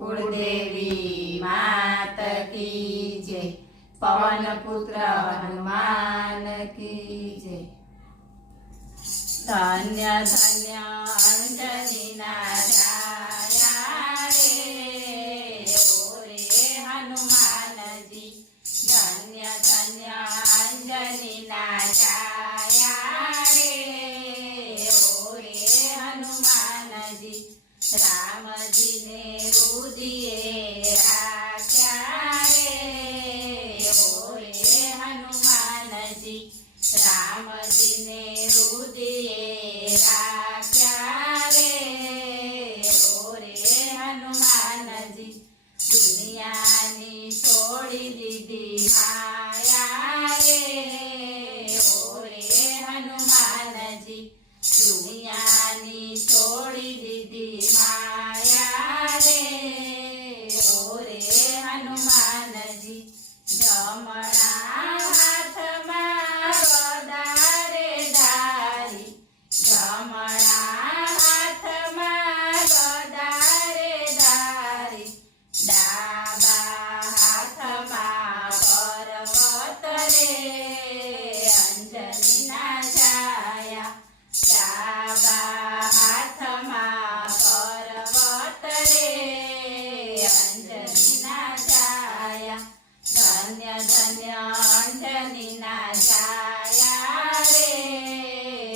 कुलदेवी मात की जय। पवन पुत्र हनुमान की जय। धन्य धन्य अंजनी ना छाया रे ओ रे हनुमान जी। धन्य धन्य अंजनी ना छाया रे ओ रे हनुमान जी। राम जी ने रुदिए राख्या रे ओ रे हनुमान जी। राम जी ने रुदिए राख्या रे ओ रे हनुमान जी। दुनियानी छोड़ी दीदी माया रे ओ रे हनुमान जी। दुनियानी छोड़ी दीदी माया रे ओ रे हनुमान जी। जमणा हाथमां गदा रे धारी। जमणा हाथमां गदा रे धारी। डाबा हाथमां पर्वत रे अंजनी ना छाया। डाबा हाथमां पर्वत रे अंजनी ना छाया। धन्य धन्य अंजनी ना छाया रे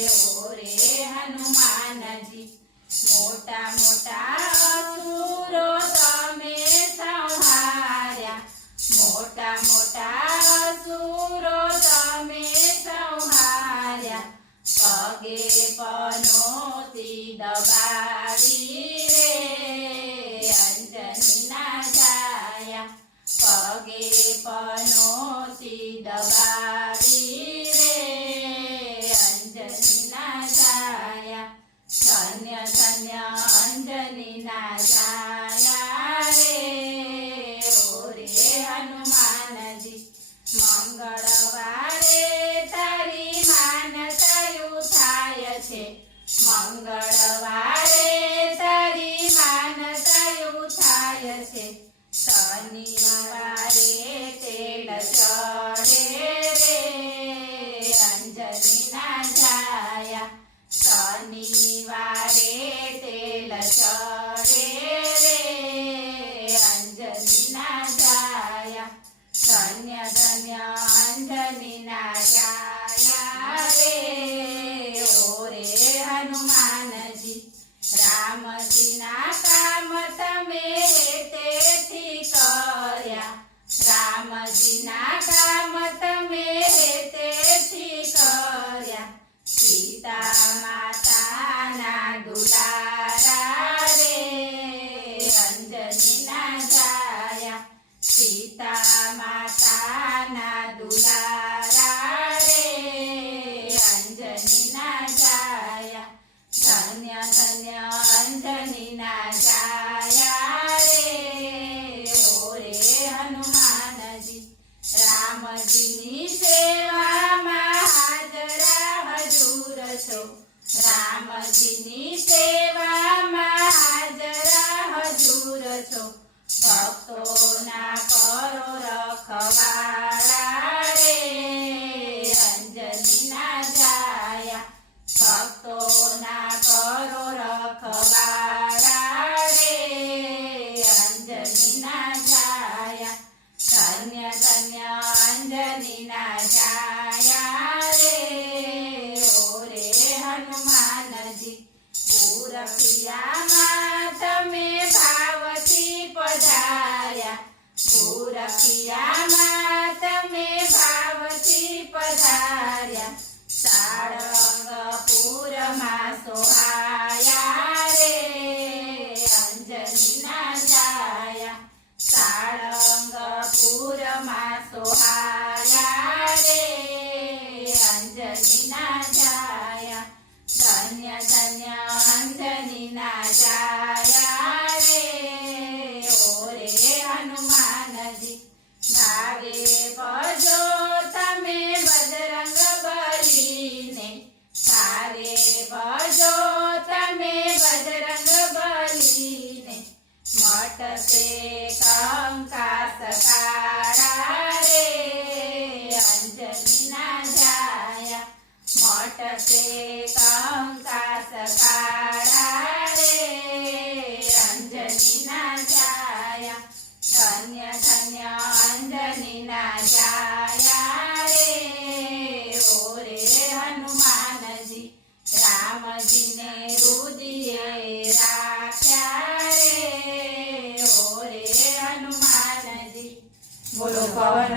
ओ रे हनुमान जी। मोटा मोटा असुरो तमे संहार्या। मोटा मोटा असुरो तमे संहार्या। पगे पनोती दबाड़ी रे अंजनी ना छाया। पगे पनोती दबाड़ी रे अंजनी ना छाया। धन्य धन्य अंजनी ना छाया रे ओ रे हनुमान जी। मंगळवारे तारी मानतायु थाय छे। मंगळवारे तारी मानतायु थाय छे। शनिवारे तेल चढ़े रे अंजनी ना छाया। शनिवारे तेल चढ़े रे अंजनी ना छाया। धन्य धन्य अंजनी ना छाया रे ओ रे हनुमान जी। राम जी ना काम तमे हेतेथी कर्या। राम जी ना काम तमे हेतेथी कर्या। सीता माता ना दुलारा रे अंजनी ना छाया। सीता माता ना दुलारा रे अंजनी ना छाया। धन्य धन्य अंजनी ना छाया रे ओ रे हनुमान जी। राम जी नी सेवा में हाजरा हजूर छो। राम जी नी सेवा में हाजरा हजूर छो। भक्तों ना करो रखवाड़ा रे अंजनी ना छाया। भक्तों ना करो रखवाड़ा रे अंजनी ना छाया। धन्य धन्य अंजनी ना छाया रे ओ रे हनुमान जी। पूरखिया मां तमे भावथी पधार्या। पूरखिया मां तमे भावथी पधार्या। सारंगपुर मां सोहाया रे अंजनी ना छाया। सारंगपुर मां सोहाया रे अंजनी ना छाया। धन्य धन्य अंजनी ना छाया रे ओ रे हनुमान जी। भागे भजो तमे बजरंग बली ने। भागे भजो तमे बजरंग बली ने। મટશે કંકાસ કાળા રે અંજનીના જાયા મટશે કંકાસ કાળા રે અંજનીના જાયા ધન્ય ધન્ય અંજનીના જાયા રે ઓરે હનુમાનજી રામજીને રુદિયે રાખ્યા રે ઓરે હનુમાનજી બોલો પવન